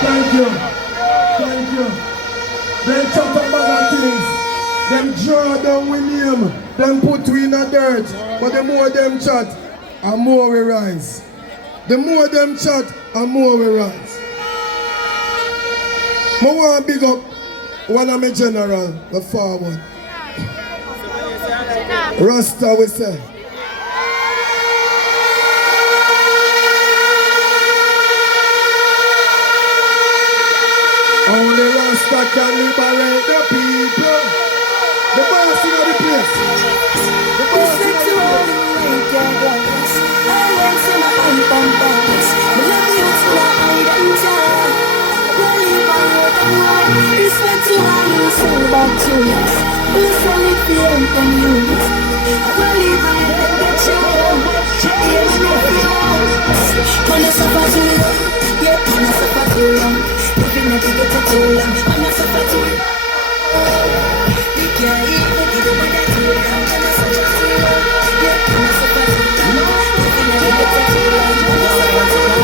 Thank you. Thank you. They chat about things. Them draw down with name. Them put we in the dirt. But the more them chat, the more we rise. The more them chat, the more we rise. I want to big up one of my general, the forward. Rasta we say. Only Rasta can liberate the people. The boss in the place. The boss in the place. I went to my own bombs. I love you to my own respect to all you soul back to you. Listen if you open you. I believe I let the child. Change me for you. When I suffer too long. Yeah, when I suffer too long. Living like you get a too long. When I suffer too long. You can't even give it when I too long. When I suffer too long. Yeah, when I suffer too long. Living like you get a too long. When I suffer too long.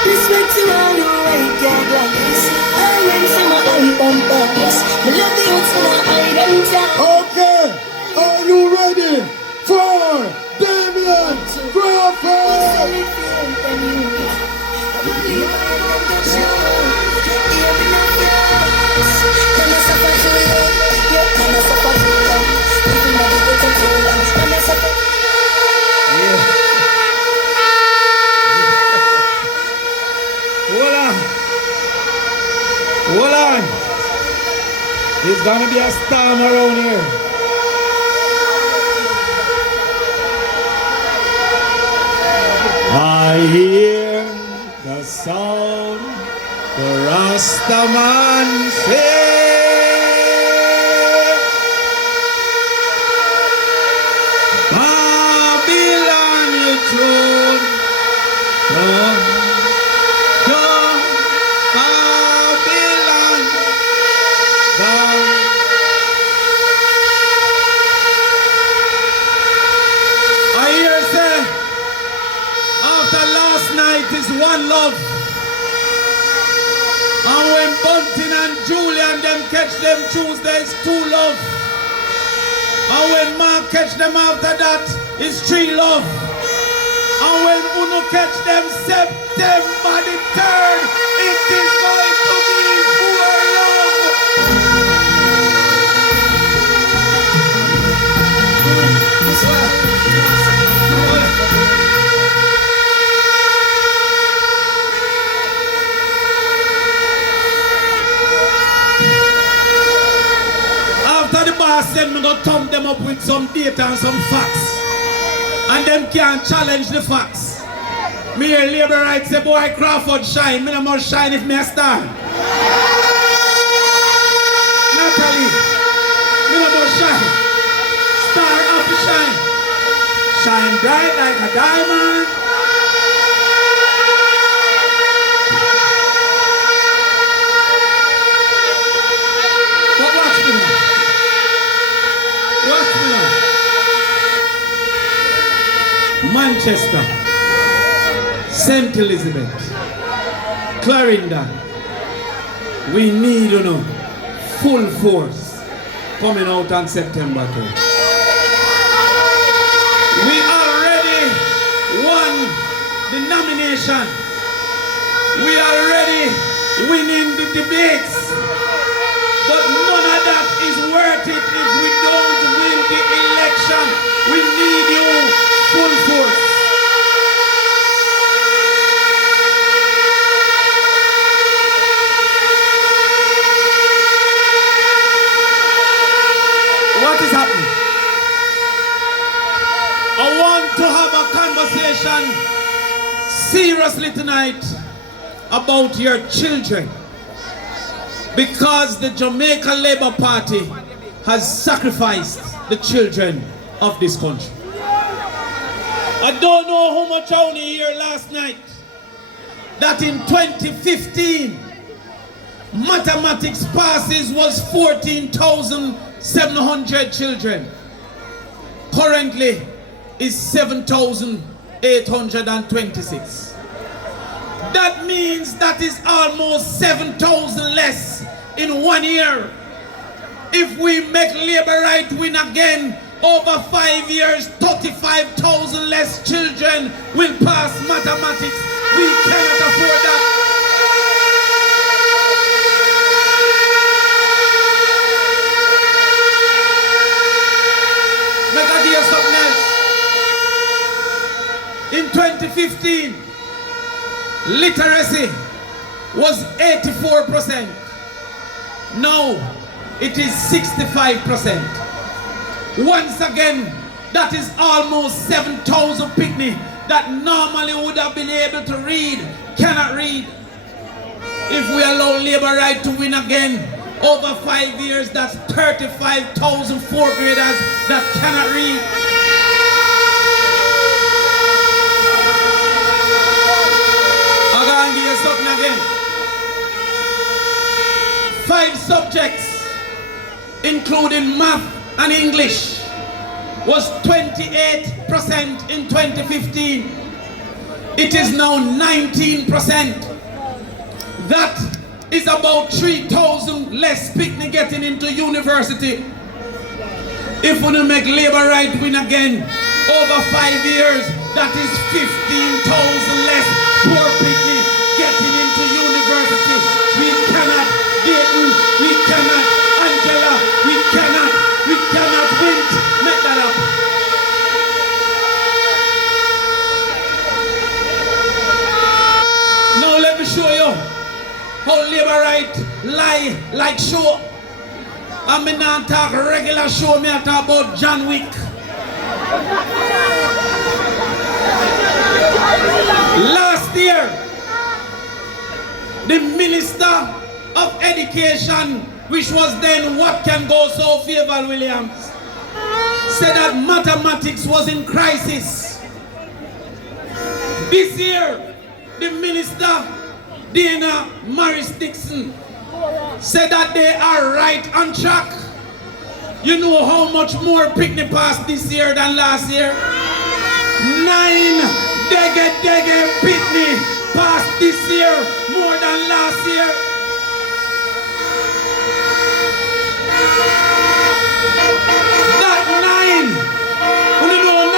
Respect to all who ride their glass. I went to my album box. I love the youths for my identity. Okay, are you ready for Damion Crawford? Hold on. There's gonna be a storm around here. I hear the sound the Rastaman say. Babylon, you throne. One love. And when Bunting and Julian them catch them Tuesdays, two love. And when Mark catch them after that, it's three love. And when Uno catch them September the 3rd, it is going to be four love. Then me go thumb them up with some data and some facts. And them can't challenge the facts. Me hear labor rights say, boy, Crawford shine. Me no must shine if me a star. Natalie, me no must shine. Star up to shine. Shine bright like a diamond. But watch me now. Manchester, St. Elizabeth, Clarendon, we need full force coming out on September 3rd. We already won the nomination. We already winning the debates. But none of that is worth it if we don't win the election. We need you full force. What is happening? I want to have a conversation seriously tonight about your children. Because the Jamaica Labour Party has sacrificed the children of this country. I don't know how much I only hear last night that in 2015 mathematics passes was 14,700 children. Currently is 7,000 826. That means that is almost 7,000 less in 1 year. If we make labor right win again, over 5 years, 35,000 less children will pass mathematics. We cannot afford that. Make I hear something else. In 2015, literacy was 84%. Now it is 65%. Once again, that is almost 7,000 picnic that normally would have been able to read, cannot read. If we allow labor right to win again, over 5 years, that's 35,000 fourth graders that cannot read. I'm going to give you something again. 5 subjects, including math and English, was 28% in 2015. It is now 19%. That is about 3,000 less picnic getting into university. If we don't make labor right win again, over 5 years, that is 15,000 less poor picnic getting into university. We cannot, Dayton, we cannot, Angela, we cannot win. Make that up. Now let me show you how labor right lie like show. I mean not talk regular show, me I talk about John Wick. Last year, the Minister of Education, which was then what can go so Favor Williams, said that mathematics was in crisis. This year, the Minister, Dana Morris Dixon, said that they are right on track. You know how much more picnic passed this year than last year? 9 dege picnic passed this year more than last year. That 9, you know 9,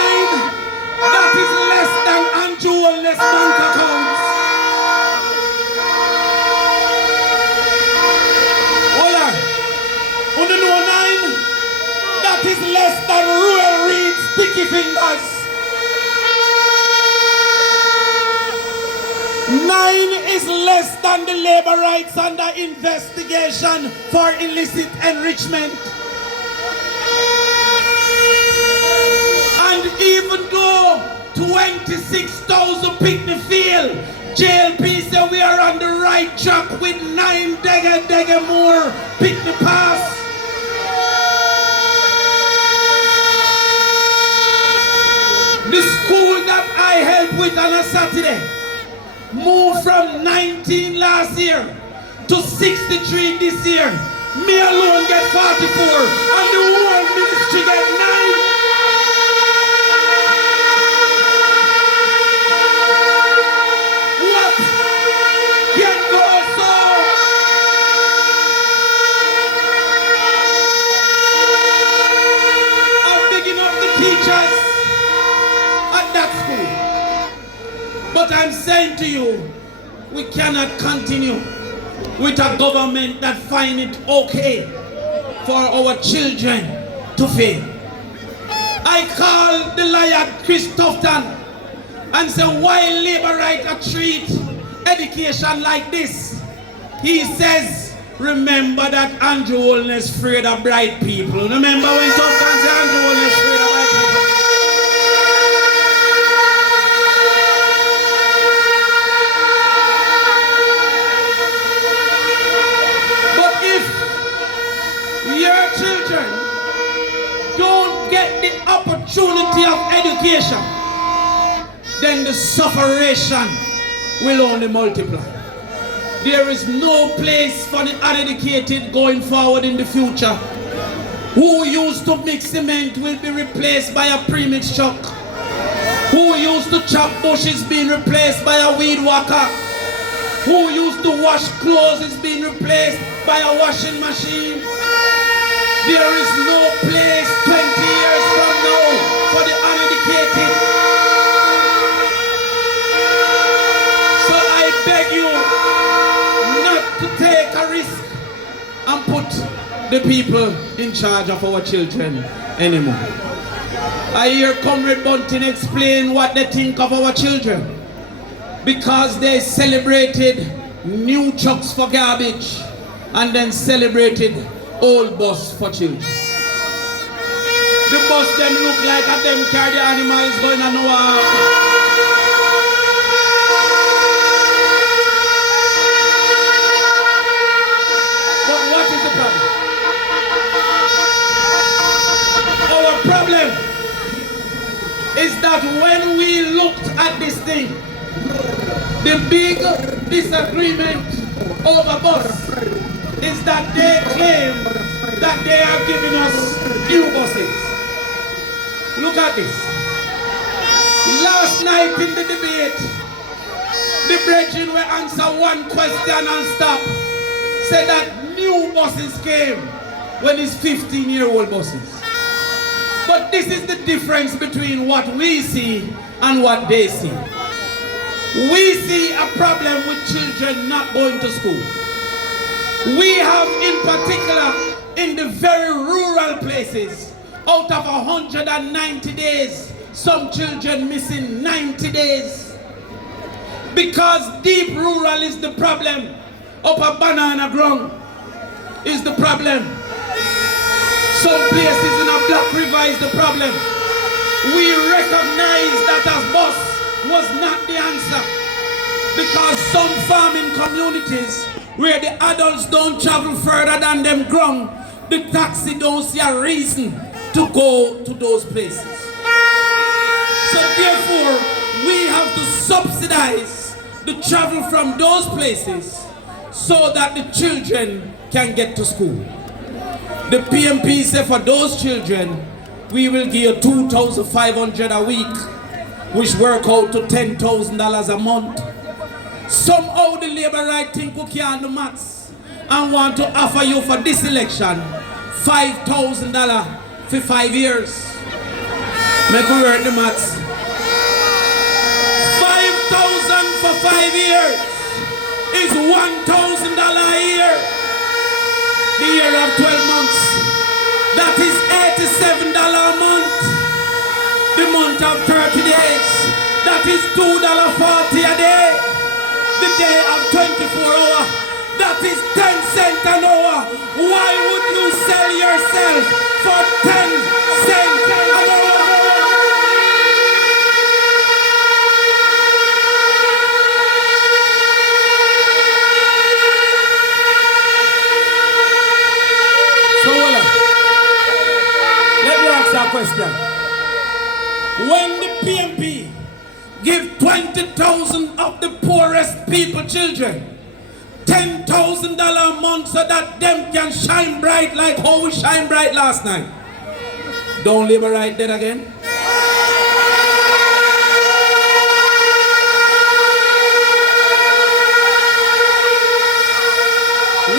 that is less than Andrew less bank accounts. You know 9, that is less than Ruel Reed's sticky fingers. 9 is less than the labor rights under investigation for illicit enrichment. And even though 26,000 picnic fail, JLP said we are on the right track with 9 dege more picnic pass. The school that I helped with on a Saturday moved from 19 last year to 63 this year. Me alone get 44 and the whole ministry get 9. What can go so? I'm picking up the teachers at that school. But I'm saying to you, we cannot continue with a government that find it okay for our children to fail. I call the liar Chris Tufton and say, why labor right to treat education like this? He says, remember that Andrew Holness afraid of bright people. Remember when Tufton said Andrew Holness afraid of bright people? Your children don't get the opportunity of education, then the sufferation will only multiply. There is no place for the uneducated going forward in the future. Who used to mix cement will be replaced by a premix truck. Who used to chop bush is being replaced by a weed whacker. Who used to wash clothes is being replaced by a washing machine. There is no place 20 years from now for the uneducated. So I beg you not to take a risk and put the people in charge of our children anymore. I hear Comrade Bunting explain what they think of our children because they celebrated new trucks for garbage and then celebrated old bus for children. The bus them look like at them carry the animals going on nowhere. But what is the problem? Our problem is that when we looked at this thing, the big disagreement over bus is that they claim that they are giving us new buses. Look at this. Last night in the debate, the brethren will answer one question and stop. Say that new buses came when it's 15-year-old buses. But this is the difference between what we see and what they see. We see a problem with children not going to school. We have in particular in the very rural places, out of 190 days, some children missing 90 days. Because deep rural is the problem. Up a banana ground is the problem. Some places in a Black River is the problem. We recognize that as bus was not the answer. Because some farming communities where the adults don't travel further than them ground, the taxi don't see a reason to go to those places. So therefore, we have to subsidize the travel from those places so that the children can get to school. The PNP said for those children, we will give $2,500 a week, which work out to $10,000 a month. Somehow the Labour right think we can do maths and want to offer you for this election $5,000 for 5 years. Make we work the maths. 5,000 for 5 years is $1,000 a year. The year of 12 months. That is $87 a month. The month of 30 days. That is $2.40 a day. The day of 24 hours. That is 10 cents an hour. Why would you sell yourself for 10 cents an hour? Question. When the PNP give 20,000 of the poorest people children $10,000 a month so that them can shine bright like how we shine bright last night, don't Labour right then again?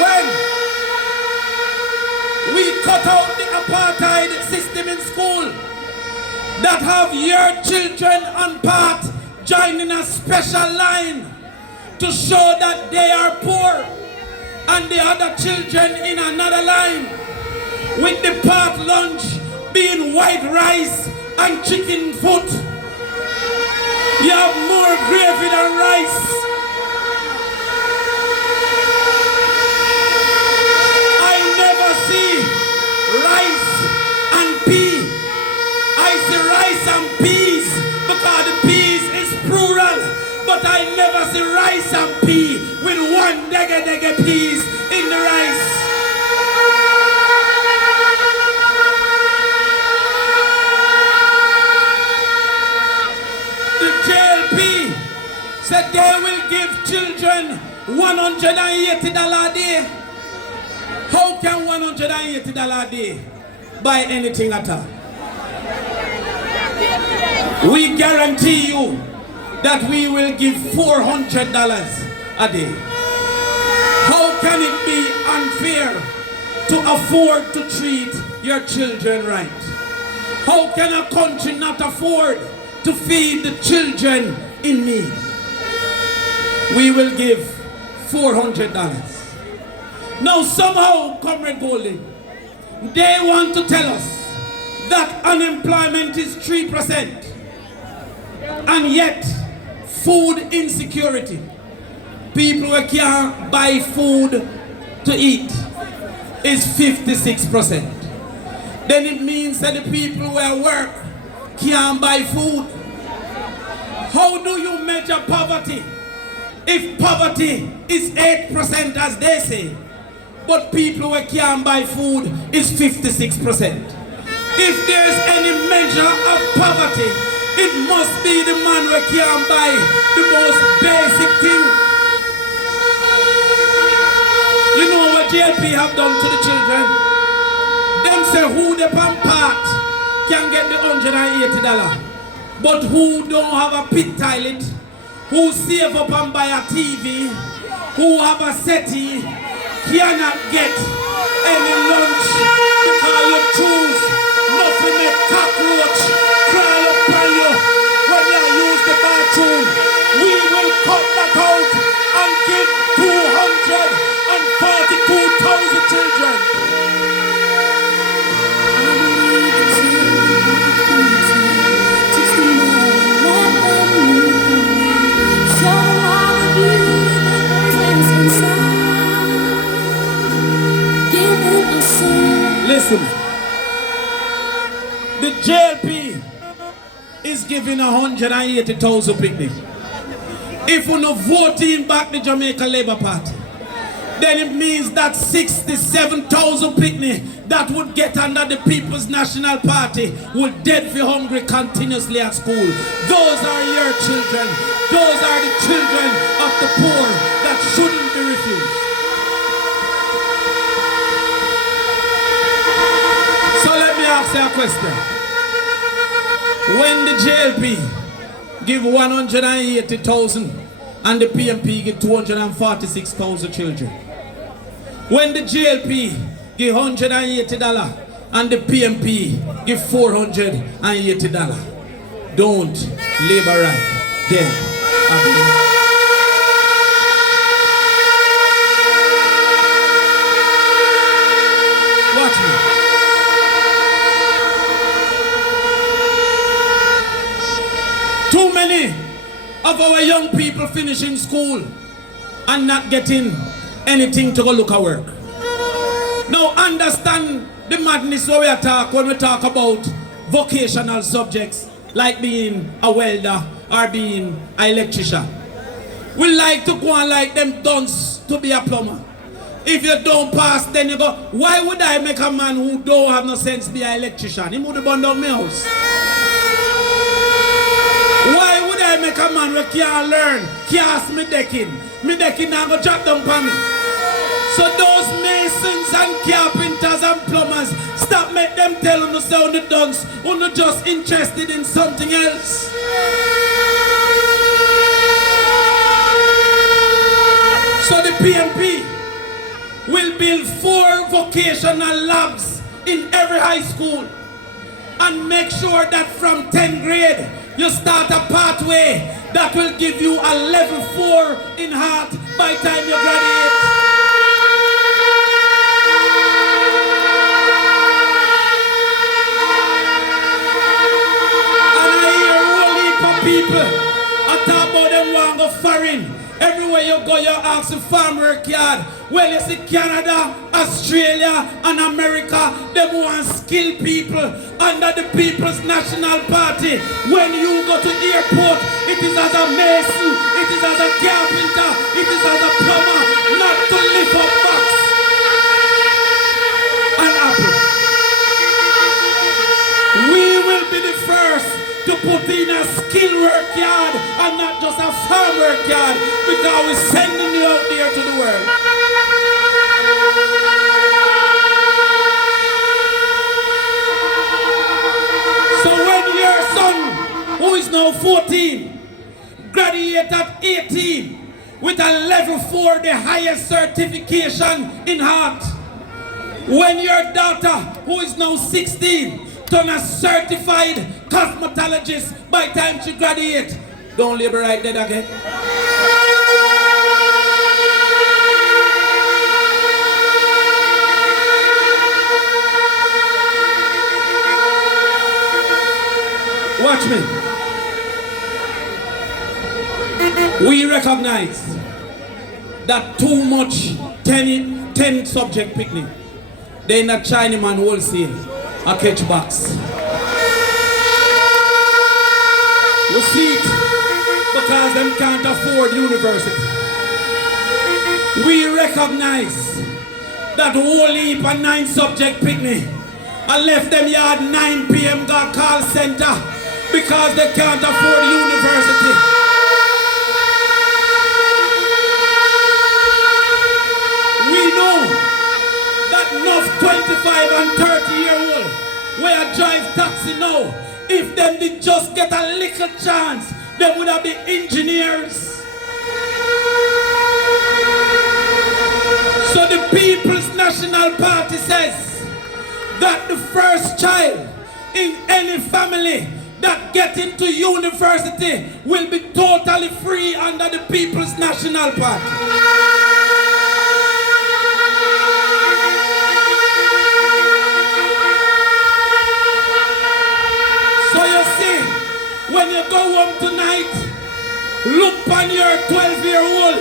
When we cut out the apartheid system in school that have your children on part joining a special line to show that they are poor and the other children in another line with the part lunch being white rice and chicken foot. You have more gravy than rice. I never see rice and pea. I see rice and peas because the peas is plural, but I never see rice and pea with one dege peas in the rice. The JLP said they will give children $180 a day. How can $180 a day buy anything at all? We guarantee you that we will give $400 a day. How can it be unfair to afford to treat your children right? How can a country not afford to feed the children in need? We will give $400. Now somehow, Comrade Golding, they want to tell us that unemployment is 3%, and yet food insecurity, people who can't buy food to eat, is 56%. Then it means that the people who are work can't buy food. How do you measure poverty if poverty is 8% as they say, but people who can't buy food is 56%? If there's any measure of poverty, it must be the man who can't buy the most basic thing. You know what JLP have done to the children? Them say who the pan part can get the $180, but who don't have a pit toilet, who save up and buy a TV, who have a settee, cannot get any lunch because you choose nothing but cockroach cry up on you when you use the bathroom. We will cut that out and give 242,000 children. Listen, the JLP is giving 180,000 picnic. If we no voting back the Jamaica Labour Party, then it means that 67,000 picnic that would get under the People's National Party would dead for hungry continuously at school. Those are your children. Those are the children of the poor that shouldn't be refused. So let me ask you a question. When the JLP give 180,000 and the PNP give 246,000 children, when the JLP give $180 and the PNP give $480, don't labor right there. Watch me. Too many of our young people finishing school and not getting anything to go look at work. Now understand the madness when we talk about vocational subjects like being a welder or being an electrician. We like to go and like them dunce to be a plumber. If you don't pass, then you go, why would I make a man who don't have no sense be an electrician? He would have burned down my house. Why would I make a man who can't learn, cast me decking? Me decking now go drop down for me. So those masons and carpenters and plumbers, stop make them tell you to sound the dunks, you're just interested in something else. So the PNP will build 4 vocational labs in every high school and make sure that from 10th grade you start a pathway that will give you a level 4 in heart by the time you graduate. People, I talk about them want to go foreign. Everywhere you go, you ask the farm work yard. Well, you see Canada, Australia, and America, they want skilled people under the People's National Party. When you go to airport, it is as a mason, it is as a carpenter, it is as a plumber, not to lift up box and apple. We will be the first to put in a skill work yard and not just a farm work yard, because we're sending you out there to the world. So when your son is now 14, graduate at 18 with a level 4, the highest certification in heart. When your daughter, who is now 16, turn a certified cosmetologist by the time she graduates, don't labor right there again. Watch me. We recognize that too much 10 subject picnic, they not Chinaman wholesale a catch box. We see it because them can't afford university. We recognize that whole heap of 9 subject picnic I left them yard 9 p.m. got call center because they can't afford university. We know that enough 25 and 30-year-old where I drive taxi now, if them did just get a little chance, they would have been engineers. So the People's National Party says that the first child in any family that get into university will be totally free under the People's National Party. So you see, when you go home tonight, look on your 12-year-old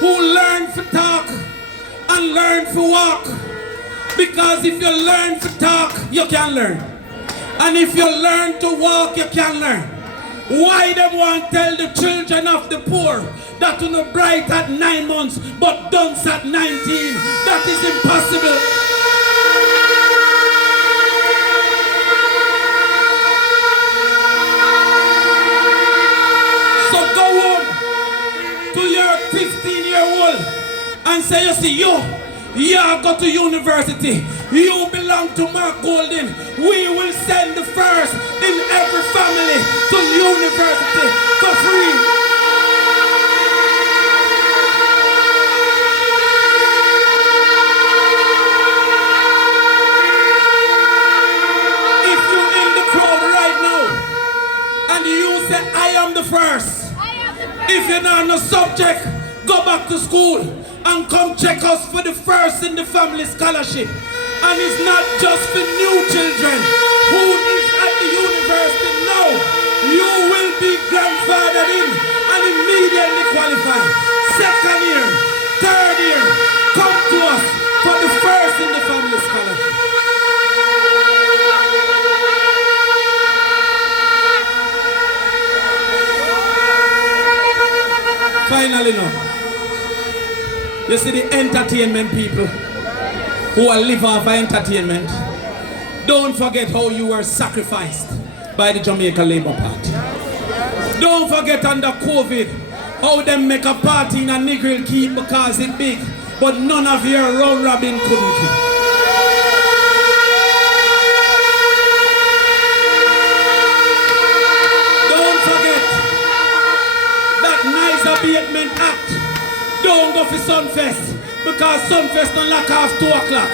who learn to talk and learn to walk. Because if you learn to talk, you can learn. And if you learn to walk, you can learn. Why they want to tell the children of the poor that you know bright at 9 months but dunce at 19? That is impossible. So go home to your 15-year-old and say, you see, you go to university. You belong to Mark Golden. We will send the first in every family to university for free. If you're in the crowd right now and you say, I am the first. If you're not on a subject, go back to school and come check us for the first in the family scholarship. And it's not just for new children who is at the university now. You will be grandfathered in and immediately qualified. Second year, third year, come to us for the first in the family scholarship. Finally now, you see the entertainment people who are live off of entertainment, don't forget how you were sacrificed by the Jamaica Labour Party. Don't forget under COVID how they make a party in a Negril keep because it's big, but none of your round robin couldn't keep. Don't forget that nice abatement act. Don't go for Sunfest because Sunfest don't lock off 2 o'clock.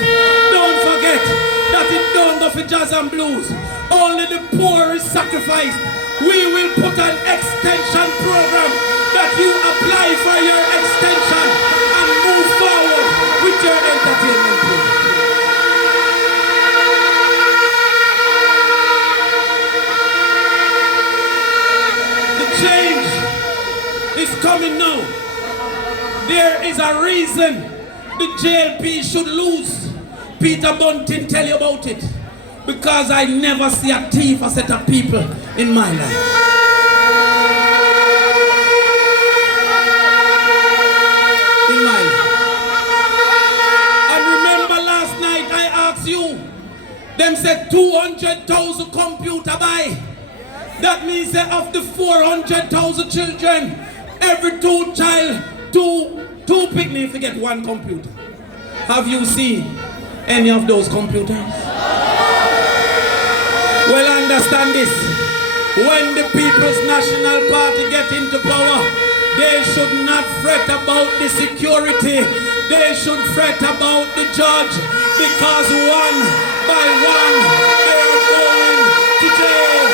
Don't forget that it don't go for jazz and blues. Only the poor is sacrificed. We will put an extension program that you apply for your extension and move forward with your entertainment program. The change is coming now. There is a reason the JLP should lose. Peter Bunting tell you about it. Because I never see a thief or set of people in my life. In my life. And remember last night I asked you, them said 200,000 computer buy. That means that of the 400,000 children, every 2 child, two picnics to get 1 computer. Have you seen any of those computers? Well, understand this. When the People's National Party get into power, they should not fret about the security. They should fret about the judge, because one by one they're going to jail.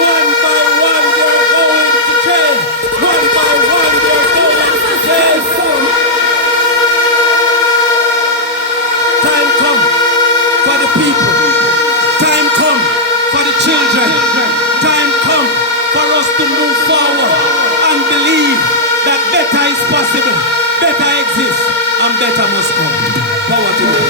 One by one they're going to jail. One by one they're going to jail. Time come for the people. Time come for the children. Time come for us to move forward and believe that better is possible, better exists, and better must come. Power to you.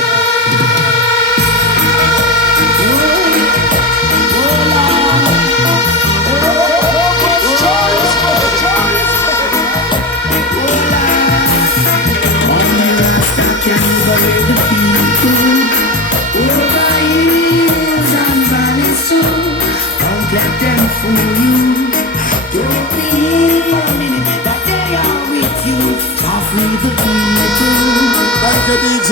Let them fool you. Don't believe for a minute that they are with you. Free the people. Thank you, DJ.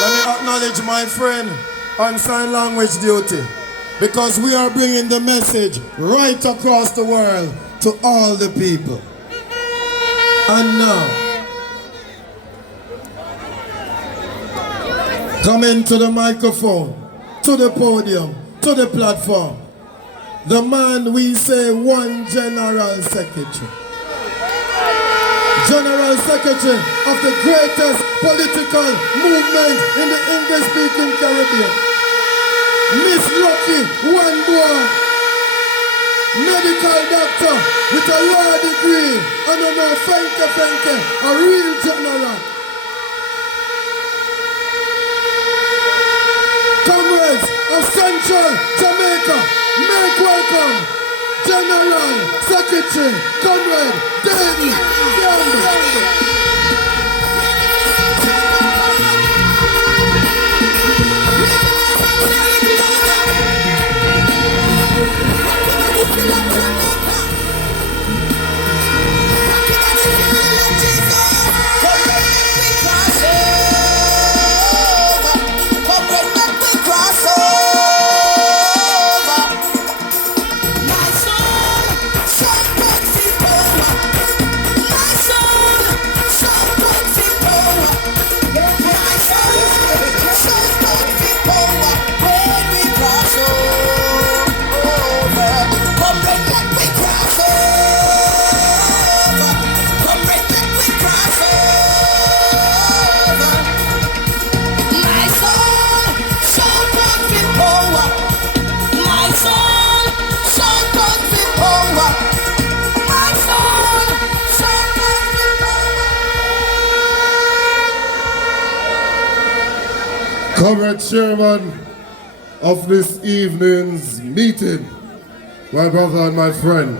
Let me acknowledge my friend on sign language duty, because we are bringing the message right across the world to all the people. And now, coming to the microphone, to the podium, to the platform, the man we say one General Secretary. General Secretary of the greatest political movement in the English-speaking Caribbean. Miss Lucky One-Boy, medical doctor with a law degree and a no fenke, a real general. Comrades of Central Jamaica, make welcome General Secretary Comrade Damion. Comrade Chairman of this evening's meeting, my brother and my friend,